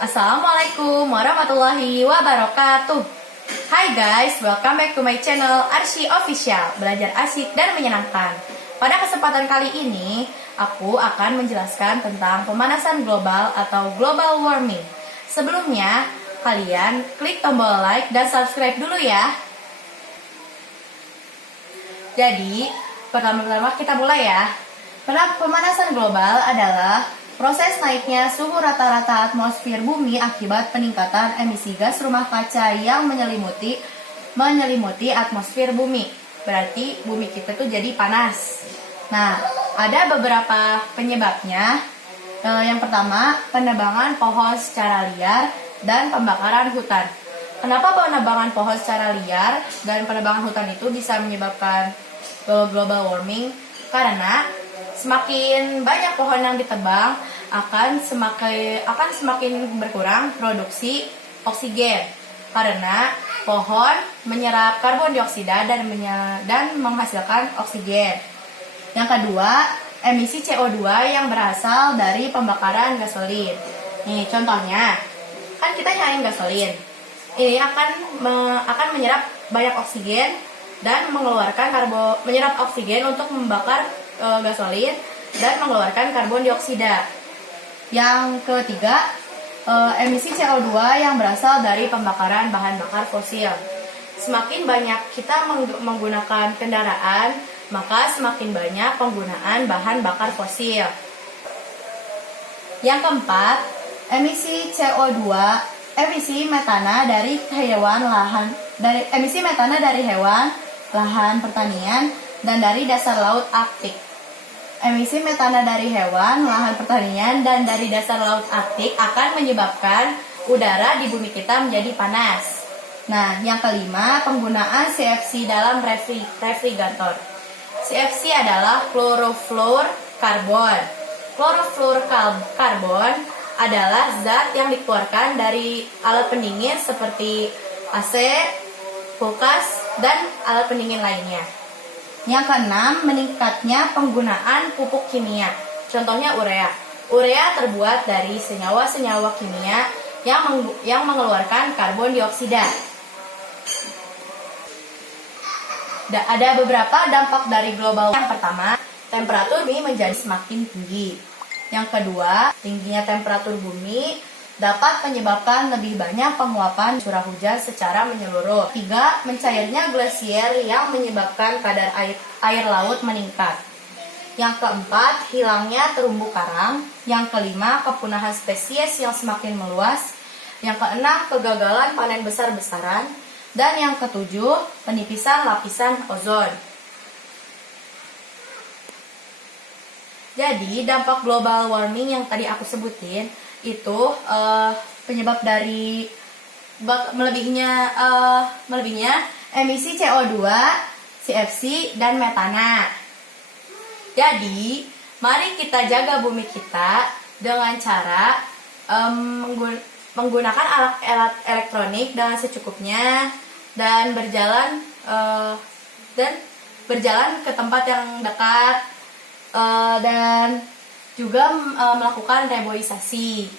Assalamualaikum warahmatullahi wabarakatuh. Hai guys, welcome back to my channel Arsy Official, belajar asik dan menyenangkan. Pada kesempatan kali ini, aku akan menjelaskan tentang pemanasan global atau global warming. Sebelumnya, kalian klik tombol like dan subscribe dulu ya. Jadi, pertama-tama kita mulai ya. Pemanasan global adalah proses naiknya suhu rata-rata atmosfer bumi akibat peningkatan emisi gas rumah kaca yang menyelimuti atmosfer bumi. Berarti bumi kita tuh jadi panas. Nah, ada beberapa penyebabnya. Yang pertama, penebangan pohon secara liar dan pembakaran hutan. Kenapa penebangan pohon secara liar dan penebangan hutan itu bisa menyebabkan global warming? Karena semakin banyak pohon yang ditebang, akan semakin berkurang produksi oksigen karena pohon menyerap karbon dioksida dan menghasilkan oksigen. Yang kedua, emisi CO2 yang berasal dari pembakaran gasolin. Nih contohnya, kan kita nyalain gasolin. Ini akan menyerap banyak oksigen dan menyerap oksigen untuk membakar gasolin dan mengeluarkan karbon dioksida. Yang ketiga, emisi CO2 yang berasal dari pembakaran bahan bakar fosil. Semakin banyak kita menggunakan kendaraan, maka semakin banyak penggunaan bahan bakar fosil. Yang keempat, emisi CO2, emisi metana dari hewan, lahan pertanian, dan dari dasar laut Arktik. Emisi metana dari hewan, lahan pertanian, dan dari dasar laut Arktik akan menyebabkan udara di bumi kita menjadi panas. Nah, yang kelima, penggunaan CFC dalam refrigerator. CFC adalah chlorofluorkarbon. Chlorofluorkarbon adalah zat yang dikeluarkan dari alat pendingin seperti AC, kulkas, dan alat pendingin lainnya. Yang keenam, meningkatnya penggunaan pupuk kimia. Contohnya urea. Urea terbuat dari senyawa-senyawa kimia yang mengeluarkan karbon dioksida. Ada beberapa dampak dari global. Yang pertama, temperatur bumi menjadi semakin tinggi. Yang kedua, tingginya temperatur bumi dapat menyebabkan lebih banyak penguapan curah hujan secara menyeluruh. 3. Mencairnya glasier yang menyebabkan kadar air laut meningkat. Yang keempat, hilangnya terumbu karang. Yang kelima, kepunahan spesies yang semakin meluas. Yang keenam, kegagalan panen besar-besaran. Dan yang ketujuh, penipisan lapisan ozon. Jadi, dampak global warming yang tadi aku sebutin itu penyebab dari melebihnya emisi CO2, CFC, dan metana. Jadi, mari kita jaga bumi kita dengan cara menggunakan alat elektronik dengan secukupnya dan berjalan ke tempat yang dekat dan juga melakukan reboisasi.